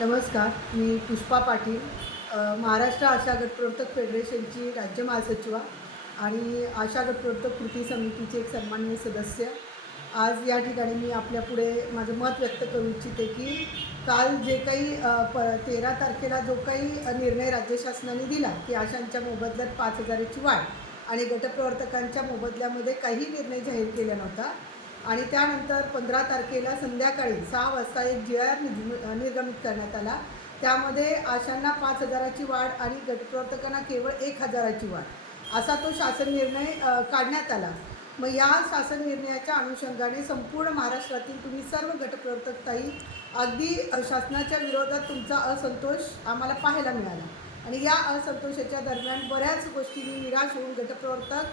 नमस्कार मी पुष्पा पाटील. महाराष्ट्र आशा गटप्रवर्तक फेडरेशनची राज्य महासचिवा आणि आशा गटप्रवर्तक कृती समितीचे एक सन्माननीय सदस्य. आज या ठिकाणी मी आपल्यापुढे माझं मत व्यक्त करू इच्छिते की काल जे काही प तेरा तारखेला जो काही निर्णय राज्य शासनाने दिला की आशांच्या मोबदल्यात पाच हजाराची वाढ आणि गटप्रवर्तकांच्या मोबदल्यामध्ये काही निर्णय जाहीर केला नव्हता आणि त्यानंतर पंधरा तारखेला संध्याकाळी सहा वाजता एक जी आर निर्गमित करण्यात आला. त्यामध्ये आशांना पाच हजाराची वाढ आणि गटप्रवर्तकांना केवळ एक हजाराची वाढ असा तो शासन निर्णय काढण्यात आला. मग या शासन निर्णयाच्या अनुषंगाने संपूर्ण महाराष्ट्रातील तुम्ही सर्व गटप्रवर्तकताही अगदी शासनाच्या विरोधात तुमचा असंतोष आम्हाला पाहायला मिळाला. आणि या असंतोषाच्या दरम्यान बऱ्याच गोष्टींनी निराश होऊन गटप्रवर्तक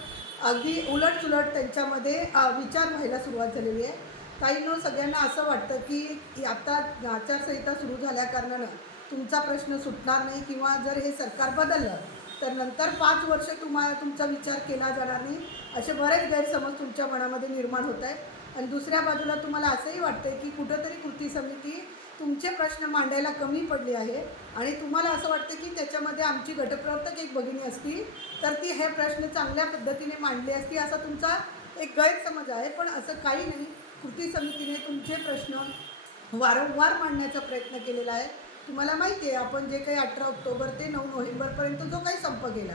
अगदी उलट सुलट त्यांच्यामध्ये विचार व्हायला सुरुवात झालेली आहे. ताईंनो सगळ्यांना असं वाटतं की आता आचारसंहिता सुरू झाल्या कारणानं तुमचा प्रश्न सुटणार नाही किंवा जर हे सरकार बदललं तर नंतर पाच वर्ष तुम्हाला तुमचा विचार केला जाणार नाही असे बरेच गैरसमज तुमच्या मनामध्ये निर्माण होत आहेत. आणि दुसऱ्या बाजूला तुम्हाला असंही वाटतं की कुठंतरी कृती समिती तुमचे प्रश्न मांडायला कमी पडले आहे आणि तुम्हाला असं वाटतं की त्याच्यामध्ये आमची गटप्रवर्तक एक भगिनी असती तर ती हे प्रश्न चांगल्या पद्धतीने मांडले असती असा तुमचा एक गैरसमज आहे. पण असं काही नाही. कृती समितीने तुमचे प्रश्न वारंवार मांडण्याचा प्रयत्न केलेला आहे. तुम्हाला माहिती आहे आपण जे काही अठरा ऑक्टोबर ते नऊ नोव्हेंबरपर्यंत जो काही संप गेला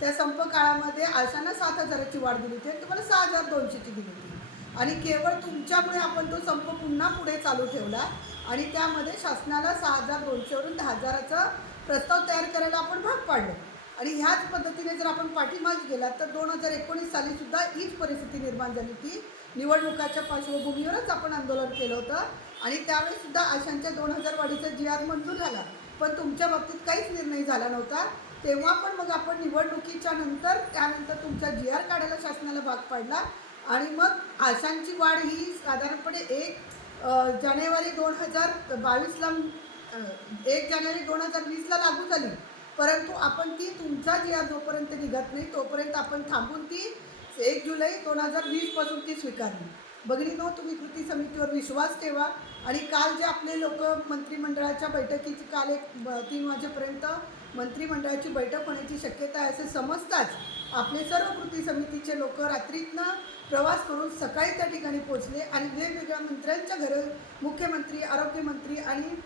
त्या संप काळामध्ये आशानं सात हजाराची वाढ दिली होती आणि तुम्हाला सहा हजार दोनशेची दिली होती. आणि केवळ तुमच्यामुळे आपण तो संप पुन्हा पुढे चालू ठेवला आणि त्यामध्ये शासनाला सहा हजार दोनशेवरून दहा हजाराचा प्रस्ताव तयार करायला आपण भाग पाडलो. आणि ह्याच पद्धतीने जर आपण पाठीमागे गेला तर दोन हजार एकोणीस साली सुद्धा हीच परिस्थिती निर्माण झाली होती. निवडणुकाच्या पार्श्वभूमीवरच आपण आंदोलन केलं होतं. आणि त्यावेळीसुद्धा आशांच्या दोन हजार वाढीचा जी आर मंजूर झाला. पण तुमच्या बाबतीत काहीच निर्णय झाला नव्हता. तेव्हा पण मग आपण निवडणुकीच्या नंतर त्यानंतर तुमचा जी आर काढायला शासनाला भाग पाडला. आणि मग आशांची वाढ ही साधारणपणे एक जानेवारी दोन हजार बावीसला एक जानेवारी दोन हजार वीसला लागू झाली. परंतु आपण ती तुमचा जिया जोपर्यंत निघत नाही तोपर्यंत आपण थांबून ती एक जुलै दोन हजार वीसपासून ती स्वीकारली. भगिनीनो तुम्ही कृती समितीवर विश्वास ठेवा. आणि काल जे आपले लोक मंत्रिमंडळाच्या बैठकीची काल एक तीन वाजेपर्यंत मंत्रिमंडळाची बैठक होण्याची शक्यता आहे असे समजताच आपले सर्व कृती समितीचे लोक रात्रीतनं प्रवास करून सकाळी त्या ठिकाणी पोहोचले आणि वेगवेगळ्या मंत्र्यांच्या घरी मुख्यमंत्री आरोग्यमंत्री आणि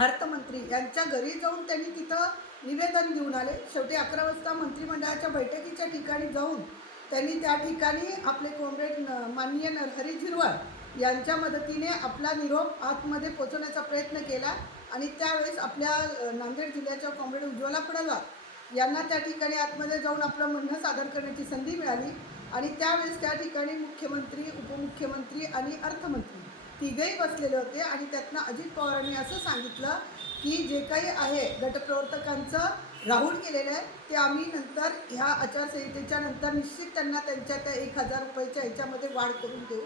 अर्थमंत्री यांच्या घरी जाऊन त्यांनी तिथं निवेदन देऊन आले. शेवटी अकरा वाजता मंत्रिमंडळाच्या बैठकीच्या ठिकाणी जाऊन त्यांनी त्या ठिकाणी आपले कॉम्रेड न- माननीय नरहरी झिरवळ यांच्या मदतीने आपला निरोप आतमध्ये पोचवण्याचा प्रयत्न केला आणि त्यावेळेस आपल्या नांदेड जिल्ह्याच्या कॉम्रेड उज्ज्वला पडलवार यांना त्या ठिकाणी आतमध्ये जाऊन आपलं म्हणणं सादर करण्याची संधी मिळाली आणि त्यावेळेस त्या ठिकाणी मुख्यमंत्री उपमुख्यमंत्री आणि अर्थमंत्री तिघही बसलेले होते आणि त्यातनं अजित पवारांनी असं सांगितलं की जे काही आहे गटप्रवर्तकांचं राहुल केलेलं आहे ते आम्ही नंतर ह्या आचारसंहितेच्या नंतर निश्चित त्यांना त्यांच्या त्या एक हजार रुपयाच्या ह्याच्यामध्ये वाढ करून देऊ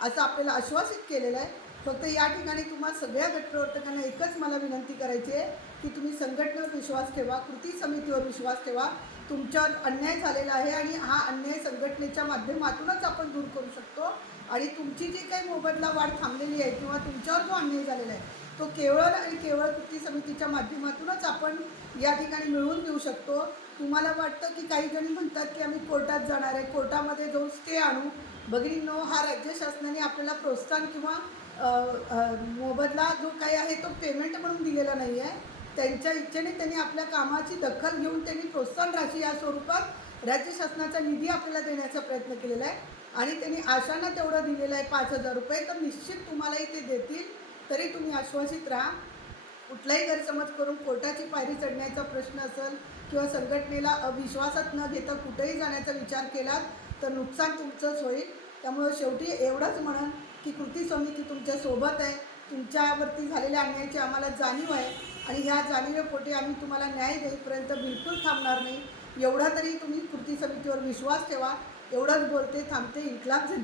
असं आपल्याला आश्वासित केलेलं आहे. फक्त या ठिकाणी तुम्हाला सगळ्या गटप्रवर्तकांना एकच मला विनंती करायची आहे की तुम्ही संघटनेवर विश्वास ठेवा कृती समितीवर विश्वास ठेवा. तुमच्यावर अन्याय झालेला आहे आणि हा अन्याय संघटनेच्या माध्यमातूनच आपण दूर करू शकतो. आणि तुमची जी काही मोबदला वाढ थांबलेली आहे किंवा तुमच्यावर जो अन्याय झालेला आहे तो केवळ आणि केवळ कृती समितीच्या माध्यमातूनच आपण या ठिकाणी मिळवून देऊ शकतो. तुम्हाला वाटतं की काही जणी म्हणतात की आम्ही कोर्टात जाणार आहे कोर्टामध्ये जाऊन स्टे आणू. भगिनींनो हा राज्य शासनाने आपल्याला प्रोत्साहन किंवा मोबदला जो काही आहे तो पेमेंट म्हणून दिलेला नाही आहे त्यांच्या इच्छेने त्यांनी आपल्या कामाची दखल घेऊन त्यांनी प्रोत्साहन राशी या स्वरूपात राज्य शासनाचा निधी आपल्याला देण्याचा प्रयत्न केलेला आहे. आणि त्यांनी आशांना तेवढं दिलेलं आहे पाच हजार रुपये. तर निश्चित तुम्हालाही ते देतील. तरी तुम्ही आश्वासित राहा. कुठलाही गैरसमज करून कोर्टाची पायरी चढण्याचा प्रश्न असेल किंवा संघटनेला अविश्वासात न घेता कुठेही जाण्याचा विचार केलात तर नुकसान तुमचंच होईल. त्यामुळं शेवटी एवढंच म्हणन की कृती समिती तुमच्यासोबत आहे. तुमच्यावरती झालेल्या अन्यायाची आम्हाला जाणीव आहे. आणि ह्या जाणीवेपोटी आम्ही तुम्हाला न्याय देईपर्यंत बिलकुल थांबणार नाही. एवढा तरी तुम्ही कृती समितीवर विश्वास ठेवा. एवढंच बोलते थांबते इन्कलाब झेंडा